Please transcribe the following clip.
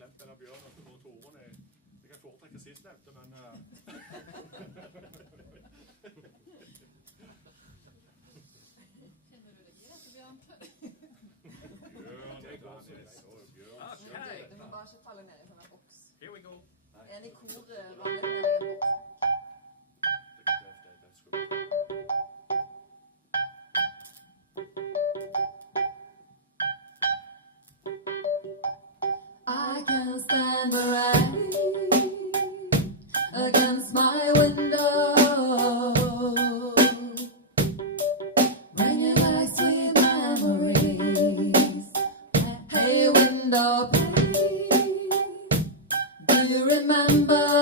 klemt denne bjørnen, så går Toren i. Jeg kan foretrekke sistnevnte, men... Kjenner du deg i dette, Bjørn? Bjørn, det går så bjørn. Okay. Du må bare ikke falle ned i sånn en boks. Here we go. En i koret ramlet ned i en boks. Den skulle vi. I can stand the rain against my window, bringing back sweet memories. Hey window pane, do you remember